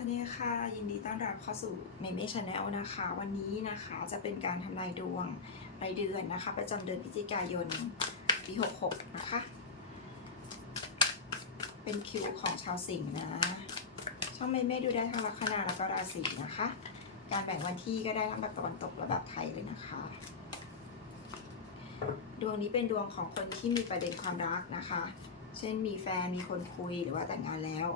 สวัสดีค่ะ ยินดีต้อนรับเข้าสู่เมเม่ชาแนลนะคะ วันนี้นะคะจะเป็นการทำนายดวงรายเดือนนะคะ ประจำเดือนพฤศจิกายนปี 66 นะคะ เป็นคิวของชาวสิงห์นะ ช่องเมเม่ดูได้ทั้งลัคนาแล้วก็ราศีนะคะ การแบ่งวันที่ก็ได้ทั้งแบบตะวันตกและแบบไทยเลยนะคะ ดวงนี้เป็นดวงของคนที่มีประเด็นความรักนะคะ เช่นมีแฟนมีคนคุยหรือว่าแต่งงานแล้ว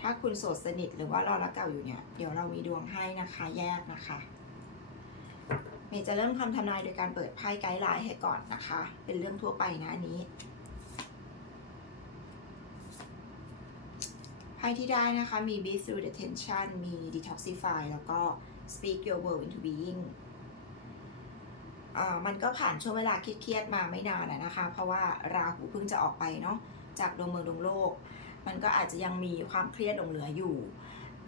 ถ้าคุณโสดสนิทหรือว่ารอรักเก่าอยู่เนี่ย เดี๋ยวเรามีดวงให้นะคะแยกนะคะเมย์จะเริ่มคำทำนายโดยการเปิดไพ่ไกด์ไลน์ให้ก่อนนะคะ เป็นเรื่องทั่วไปนะอันนี้ไพ่ที่ได้นะคะมี Be Through the Tension มี Detoxify แล้วก็ Speak Your World into Being อ่ามันก็ผ่านช่วงเวลาเครียดๆมาไม่นานนะคะ เพราะว่าราหูเพิ่งจะออกไปเนาะจากดวงเมืองดวงโลก มันก็อาจจะยังมีความเครียดหลงเหลืออยู่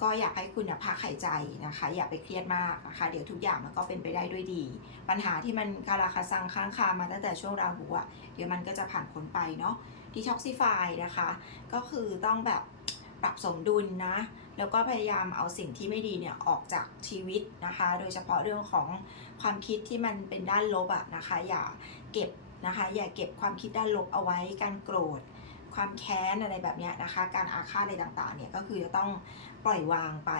ก็อยากให้คุณนะพักหายใจนะคะ อย่าไปเครียดมากนะคะ เดี๋ยวทุกอย่างมันก็เป็นไปได้ด้วยดี ปัญหาที่มันคาราคาซังค้างคามาตั้งแต่ช่วงราหูอะเดี๋ยวมันก็จะผ่านพ้นไปเนาะ detoxify นะคะ ก็คือต้องแบบปรับสมดุลนะ แล้วก็พยายามเอาสิ่งที่ไม่ดีเนี่ยออกจากชีวิตนะคะ โดยเฉพาะเรื่องของความคิดที่มันเป็นด้านลบอะนะคะ อย่าเก็บนะคะ อย่าเก็บความคิดด้านลบเอาไว้ การโกรธ ความแค้นอะไรแบบนี้นะคะ การอาฆาตอะไรต่างๆเนี่ยก็คือจะต้องปล่อยวางไป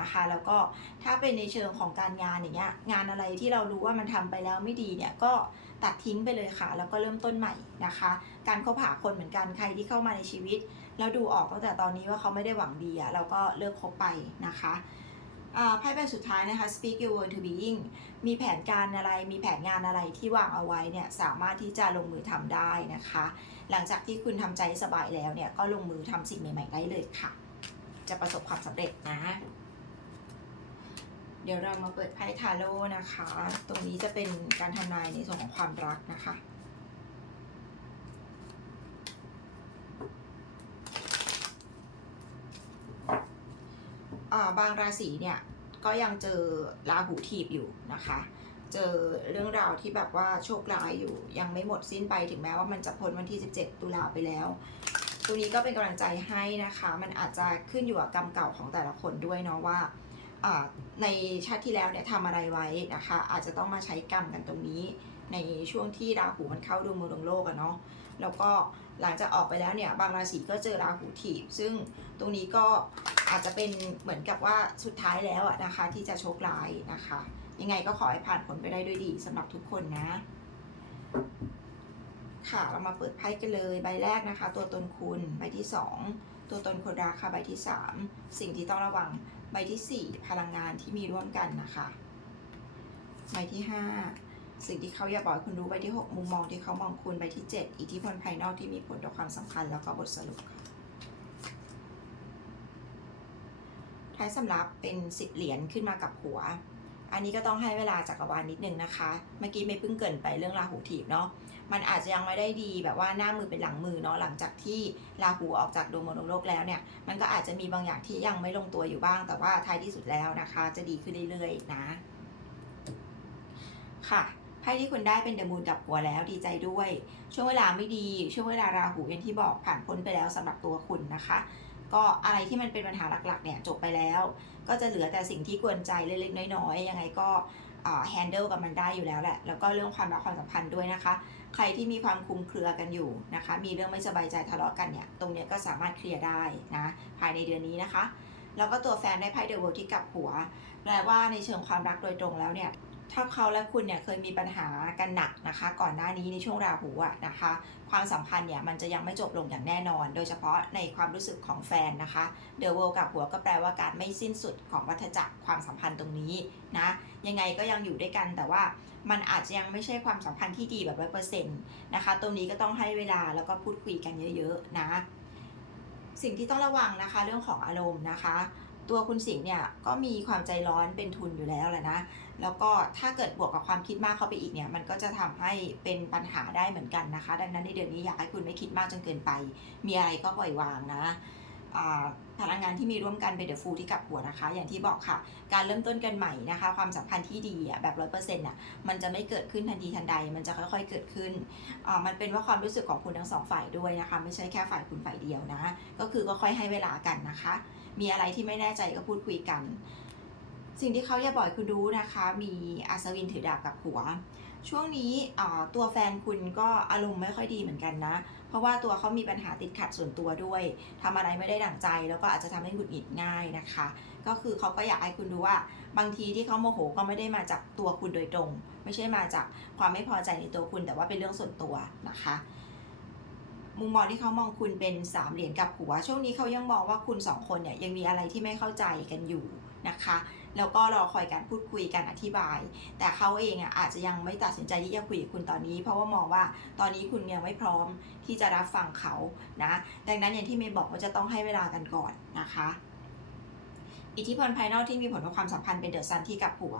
นะคะ แล้วก็ถ้าเป็นในเชิงของการงานอย่างเงี้ยงานอะไรที่เรารู้ว่ามันทำไปแล้วไม่ดีเนี่ยก็ตัดทิ้งไปเลยค่ะ แล้วก็เริ่มต้นใหม่นะคะ การคบหาคนเหมือนกันใครที่เข้ามาในชีวิต แล้วดูออกตั้งแต่ตอนนี้ว่าเขาไม่ได้หวังดีอะเราก็เลิกคบไปนะคะ ไพ่ใบสุดท้ายนะคะ speak your word to being มีแผนการอะไร มีแผนงานอะไรที่วางเอาไว้เนี่ยสามารถที่จะลงมือทำได้นะคะ หลังจากที่คุณทำใจสบายแล้วเนี่ยก็ลงมือทำสิ่งใหม่ๆได้เลยค่ะ จะประสบความสำเร็จนะ เดี๋ยวเรามาเปิดไพ่ทาโร่นะคะ ตรงนี้จะเป็นการทำนายในส่วนของความรักนะคะ อ่า บางราศีเนี่ยก็ยังเจอราหูถีบอยู่นะคะ เจอเรื่องราวที่แบบว่าโชคร้ายอยู่ยังไม่หมดสิ้นไปถึงแม้ว่ามันจะพ้นวันที่ 17 ตุลาไปแล้ว ตรงนี้ก็เป็นกำลังใจให้นะคะ มันอาจจะขึ้นอยู่กับกรรมเก่าของแต่ละคนด้วยเนาะว่าอ่าในชาติที่แล้วเนี่ยทำอะไรไว้นะคะ อาจจะต้องมาใช้กรรมกันตรงนี้ ในช่วงที่ราหูมันเข้าดวงมือดวงโลกอะเนาะแล้วก็ หลังจากออกไปแล้วเนี่ยบางราศีก็เจอราหูถีบ ซึ่งตรงนี้ก็อาจจะเป็นเหมือนกับว่าสุดท้ายแล้วนะคะ ที่จะโชคร้ายนะคะ ยังไงก็ขอให้ผ่านผลไปได้ด้วยดีสำหรับทุกคนนะ ค่ะเรามาเปิดไพ่กันเลยใบแรกนะคะ ตัวตนคุณใบที่ 2 ตัวตนคนรักค่ะใบที่ 3 สิ่งที่ต้องระวังใบที่ 4 พลังงานที่มีร่วมกันนะคะ ใบที่ 5 สิ่งที่เขาอยากบอกให้คุณรู้ใบที่ 6 มุมมองที่เขามองคุณใบที่ 7 อิทธิพลภายนอกที่มีผลต่อความสัมพันธ์แล้วก็บทสรุปค่ะท้ายสำรับเป็นสิบเหรียญขึ้นมากับหัว อันนี้ก็ต้องให้เวลาจักรวาลนิดนึงนะคะ เมื่อกี้ไม่เพิ่งเกินไปเรื่องราหูถีบเนาะมันอาจจะยังไม่ได้ดีแบบว่าหน้ามือเป็นหลังมือเนาะหลังจากที่ราหูออกจากดวงมนุษย์โลกแล้วเนี่ย มันก็อาจจะมีบางอย่างที่ยังไม่ลงตัวอยู่บ้าง แต่ว่าท้ายที่สุดแล้วนะคะ จะดีขึ้นเรื่อยๆนะ ค่ะ ไพ่ที่คุณได้เป็นเดอะมูนกับหัวแล้วดีใจด้วย ช่วงเวลาไม่ดี ช่วงเวลาราหูอย่างที่บอกผ่านพ้นไปแล้วสำหรับตัวคุณนะคะ ก็อะไรที่มันเป็นปัญหาหลักๆเนี่ยจบไปแล้ว ก็จะเหลือแต่สิ่งที่กวนใจเล็กๆน้อยๆยังไงก็แฮนเดิลกับมันได้อยู่แล้วแหละ แล้วก็เรื่องความรักความสัมพันธ์ด้วยนะคะ ใครที่มีความคุมเครือกันอยู่นะคะ มีเรื่องไม่สบายใจทะเลาะกันเนี่ย ตรงเนี้ยก็สามารถเคลียร์ได้นะ ภายในเดือนนี้นะคะ แล้วก็ตัวแฟนได้ไพ่เดอะเวิลด์ที่กลับหัว แปลว่าในเชิงความรักโดยตรงแล้วเนี่ย ถ้าเขาและคุณเนี่ยเคยมีปัญหากันหนักนะคะ ก่อนหน้านี้ในช่วงราหูอะนะคะ ความสัมพันธ์เนี่ยมันจะยังไม่จบลงอย่างแน่นอน โดยเฉพาะในความรู้สึกของแฟนนะคะเดอะเวิลกับหัวก็แปลว่าการไม่สิ้นสุดของวัฏจักรความสัมพันธ์ตรงนี้นะยังไงก็ยังอยู่ด้วยกันแต่ว่ามันอาจจะยังไม่ใช่ความสัมพันธ์ที่ดีแบบร้อยเปอร์เซ็นต์นะคะตรงนี้ก็ต้องให้เวลาแล้วก็พูดคุยกันเยอะ ๆ นะ สิ่งที่ต้องระวังนะคะ เรื่องของอารมณ์นะคะ ตัวคุณสิงห์เนี่ยก็มีความใจร้อนเป็นทุนอยู่แล้วแหละนะ แล้วก็ถ้าเกิดบวกกับความคิดมากเข้าไปอีกเนี่ย มันก็จะทำให้เป็นปัญหาได้เหมือนกันนะคะ ดังนั้นในเดือนนี้อยากให้คุณไม่คิดมากจนเกินไป มีอะไรก็ปล่อยวางนะอ่า พลังงานที่มีร่วมกันเป็นเดอะฟูที่กลับหัวนะคะ อย่างที่บอกค่ะ การเริ่มต้นกันใหม่นะคะ ความสัมพันธ์ที่ดีอะแบบร้อยเปอร์เซ็นต์อะมันจะไม่เกิดขึ้นทันทีทันใด มันจะค่อยๆเกิดขึ้นอ่ามันเป็นว่าความรู้สึกของคุณทั้งสองฝ่ายด้วยนะคะ ไม่ใช่แค่ฝ่ายคุณฝ่ายเดียวนะ ก็คือก็ค่อยให้เวลากันนะคะ มีอะไรที่ไม่แน่ใจก็พูดคุยกัน สิ่งที่เขาอยากบอกคุณรู้นะคะ มีอัศวินถือดาบกับหัวช่วงนี้อ่าตัวแฟนคุณก็อารมณ์ไม่ค่อยดีเหมือนกันนะ เพราะว่าตัวเขามีปัญหาติดขัดส่วนตัวด้วยทำอะไรไม่ได้ดั่งใจ แล้วก็อาจจะทำให้หงุดหงิดง่ายนะคะ ก็คือเขาก็อยากให้คุณรู้ว่า บางทีที่เขาโมโหก็ไม่ได้มาจากตัวคุณโดยตรง ไม่ใช่มาจากความไม่พอใจในตัวคุณ แต่ว่าเป็นเรื่องส่วนตัวนะคะมุมมองที่เขามองคุณเป็นสามเหรียญกับหัว ช่วงนี้เขายังมองว่าคุณสองคนเนี่ยยังมีอะไรที่ไม่เข้าใจกันอยู่นะคะ แล้วก็รอคอยการพูดคุยการอธิบาย แต่เขาเองอะอาจจะยังไม่ตัดสินใจที่จะคุยกับคุณตอนนี้ เพราะว่ามองว่าตอนนี้คุณยังไม่พร้อมที่จะรับฟังเขานะดังนั้นอย่างที่เมย์บอกว่าจะต้องให้เวลากันก่อนนะคะ อิทธิพลภายนอกที่มีผลต่อความสัมพันธ์เป็นเดอะซันที่กับผัว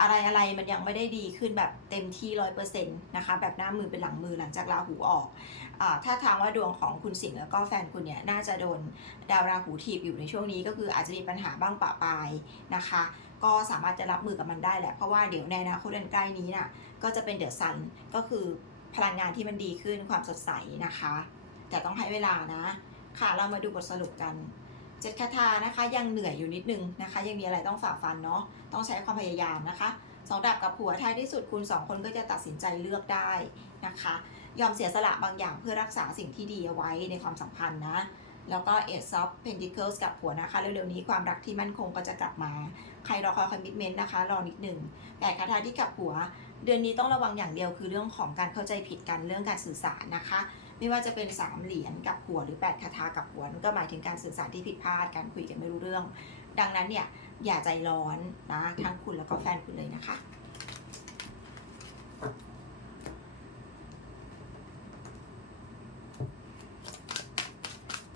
อะไรอะไรมันยังไม่ได้ดีขึ้นแบบเต็มที่ร้อยเปอร์เซ็นต์นะคะแบบหน้ามือเป็นหลังมือหลังจากราหูออกอถ้าทางว่าดวงของคุณสิงห์แล้วก็แฟนคุณเนี่ยน่าจะโดนดาวราหูถีบอยู่ในช่วงนี้ก็คืออาจจะมีปัญหาบ้างปะปายนะคะ ก็สามารถจะรับมือกับมันได้แหละเพราะว่าเดี๋ยวในอนาคตอันใกล้นี้น่ะก็จะเป็นเดือะซันก็คือพลังงานที่มันดีขึ้นความสดใสนะคะ แต่ต้องให้เวลานะค่ะเรามาดูบทสรุปกัน เจ็ดคาถานะคะยังเหนื่อยอยู่นิดนึงนะคะ ยังมีอะไรต้องฝ่าฟันเนาะต้องใช้ความพยายามนะคะสองดาบกับหัวท้ายที่สุดคุณสองคนก็จะตัดสินใจเลือกได้นะคะ ยอมเสียสละบางอย่างเพื่อรักษาสิ่งที่ดีเอาไว้ในความสัมพันธ์นะ แล้วก็ Ace of Pentacles กับหัวนะคะ เร็วๆนี้ความรักที่มั่นคงก็จะกลับมา ใครรอคอยคอมมิชเมนต์นะคะ รอนิดหนึ่งแต่คาถาที่กับหัว เดือนนี้ต้องระวังอย่างเดียวคือเรื่องของการเข้าใจผิดกันเรื่องการสื่อสารนะคะ ไม่ว่าจะเป็นสามเหรียญกับหัวหรือแปดคาถากับหัวนั่นก็หมายถึงการสื่อสารที่ผิดพลาดการคุยกันไม่รู้เรื่อง ดังนั้นเนี่ยอย่าใจร้อนนะทั้งคุณแล้วก็แฟนคุณเลยนะคะ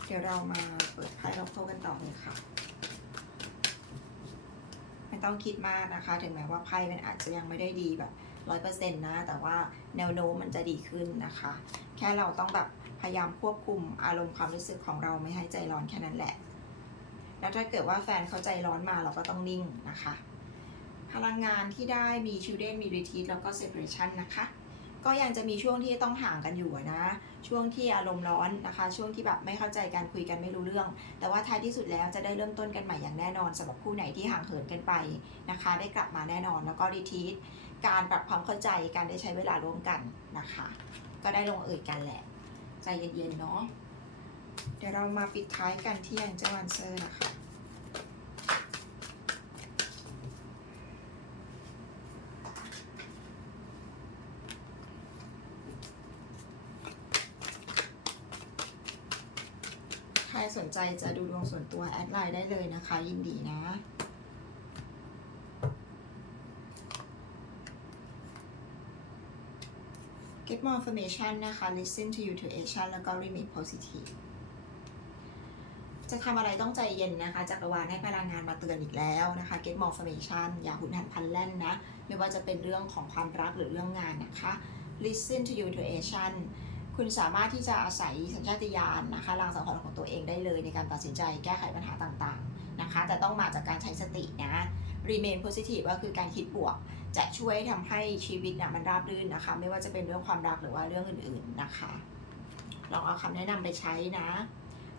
เดี๋ยวเรามาเปิดไพ่ล็อกโทกันต่อเลยค่ะ ไม่ต้องคิดมากนะคะ ถึงแม้ว่าไพ่มันอาจจะยังไม่ได้ดีแบบร้อยเปอร์เซ็นต์นะ แต่ว่าแนวโน้มมันจะดีขึ้นนะคะ แค่เราต้องแบบพยายามควบคุมอารมณ์ความรู้สึกของเราไม่ให้ใจร้อนแค่นั้นแหละ แล้วถ้าเกิดว่าแฟนเขาใจร้อนมาเราก็ต้องนิ่งนะคะ พลังงานที่ได้มี children มี retreat แล้วก็ separation นะคะ ก็ยังจะมีช่วงที่ต้องห่างกันอยู่นะ ช่วงที่อารมณ์ร้อนนะคะ ช่วงที่แบบไม่เข้าใจกันคุยกันไม่รู้เรื่อง แต่ว่าท้ายที่สุดแล้วจะได้เริ่มต้นกันใหม่อย่างแน่นอนสำหรับคู่ไหนที่ห่างเหินกันไปนะคะ ได้กลับมาแน่นอนแล้วก็รีทีสการปรับความเข้าใจการได้ใช้เวลาร่วมกันนะคะ ก็ได้ลงเอ่ยกันแหละ ใจเย็นๆเนาะเดี๋ยวเรามาปิดท้ายกันที่ยังเจ้าวันเซอร์นะคะใครสนใจจะดูดวงส่วนตัวแอดไลน์ได้เลยนะคะ ยินดีนะ get more information นะคะ listen to your intuition แล้วก็ remain positive จะทำอะไรต้องใจเย็นนะคะ จักรวาลให้พลังงานมาเตือนอีกแล้วนะคะ get more information อย่าหุนหันพลันแล่นนะ ไม่ว่าจะเป็นเรื่องของความรักหรือเรื่องงานนะคะ listen to your intuition คุณสามารถที่จะอาศัยสัญชาตญาณนะคะรางสังหรณ์ของตัวเองได้เลยในการตัดสินใจแก้ไขปัญหาต่างๆนะคะ แต่ต้องมาจากการใช้สตินะ remain positive ก็คือการคิดบวก จะช่วยทำให้ชีวิตนะมันราบรื่นนะคะ ไม่ว่าจะเป็นเรื่องความรักหรือว่าเรื่องอื่นๆนะคะลองเอาคำแนะนำไปใช้นะ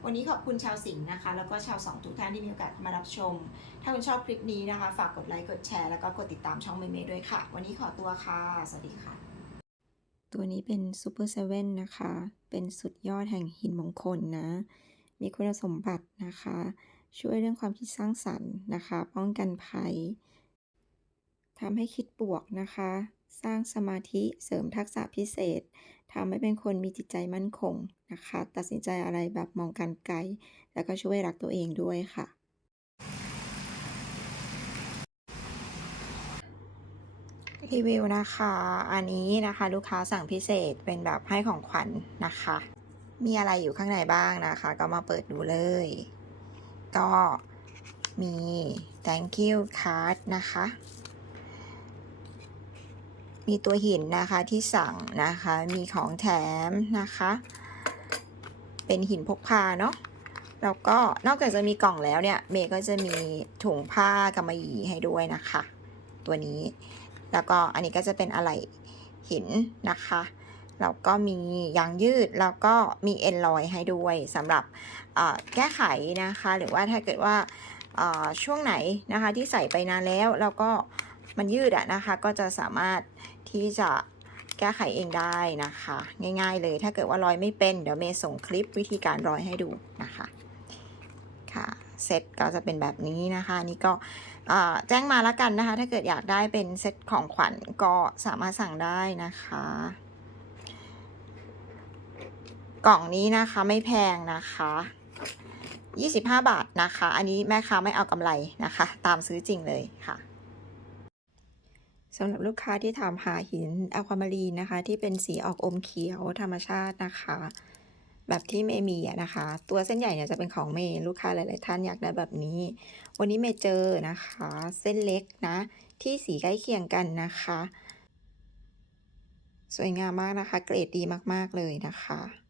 วันนี้ขอบคุณชาวสิงห์นะคะ แล้วก็ชาวสองทุกท่านที่มีโอกาสมารับชม ถ้าคุณชอบคลิปนี้นะคะ ฝากกดไลค์กดแชร์แล้วก็กดติดตามช่องเมเมด้วยค่ะ วันนี้ขอตัวค่ะ สวัสดีค่ะ ตัวนี้เป็นซูเปอร์เซเว่นนะคะ เป็นสุดยอดแห่งหินมงคลนะ มีคุณสมบัตินะคะ ช่วยเรื่องความคิดสร้างสรรค์นะคะ ป้องกันภัย ทำให้คิดบวกนะคะ สร้างสมาธิเสริมทักษะพิเศษทำให้เป็นคนมีจิตใจมั่นคงนะคะ ตัดสินใจอะไรแบบมองการไกล แล้วก็ช่วยรักตัวเองด้วยค่ะรีวิวนะคะ อันนี้นะคะลูกค้าสั่งพิเศษเป็นแบบให้ของขวัญนนะคะ มีอะไรอยู่ข้างในบ้างนะคะ ก็มาเปิดดูเลย ก็มี thank you card นะคะ มีตัวหินนะคะที่สั่งนะคะ มีของแถมนะคะ เป็นหินพกพาเนาะแล้วก็นอกจากจะมีกล่องแล้วเนี่ย เมย์ก็จะมีถุงผ้ากำมะหยี่ให้ด้วยนะคะ ตัวนี้ แล้วก็อันนี้ก็จะเป็นอะไหล่หินนะคะแล้วก็มียางยืดแล้วก็มีเอ็นลอยให้ด้วยสำหรับแก้ไขนะคะ หรือว่าถ้าเกิดว่าช่วงไหนนะคะที่ใส่ไปนานแล้วแล้วก็มันยืดอะนะคะ ก็จะสามารถ ที่จะแก้ไขเองได้นะคะ ง่ายๆเลยถ้าเกิดว่าร้อยไม่เป็นเดี๋ยวเมย์ส่งคลิปวิธีการร้อยให้ดูนะคะค่ะเซตก็จะเป็นแบบนี้นะคะนี่ก็แจ้งมาแล้วกันนะคะ ถ้าเกิดอยากได้เป็นเซตของขวัญก็สามารถสั่งได้นะคะ กล่องนี้นะคะไม่แพงนะคะ25 บาทนะคะ อันนี้แม่ค้าไม่เอากำไรนะคะ ตามซื้อจริงเลยค่ะ สำหรับลูกค้าที่ถามหาหินอะความารีนนะคะ ที่เป็นสีออกอมเขียวธรรมชาตินะคะ แบบที่เมย์มีนะคะ ตัวเส้นใหญ่เนี่ยจะเป็นของเมย์ลูกค้าหลาย ๆ ท่านอยากได้แบบนี้ วันนี้เมย์เจอนะคะ เส้นเล็กนะ ที่สีใกล้เคียงกันนะคะ สวยงามมากนะคะ เกรดดีมาก ๆ เลยนะคะ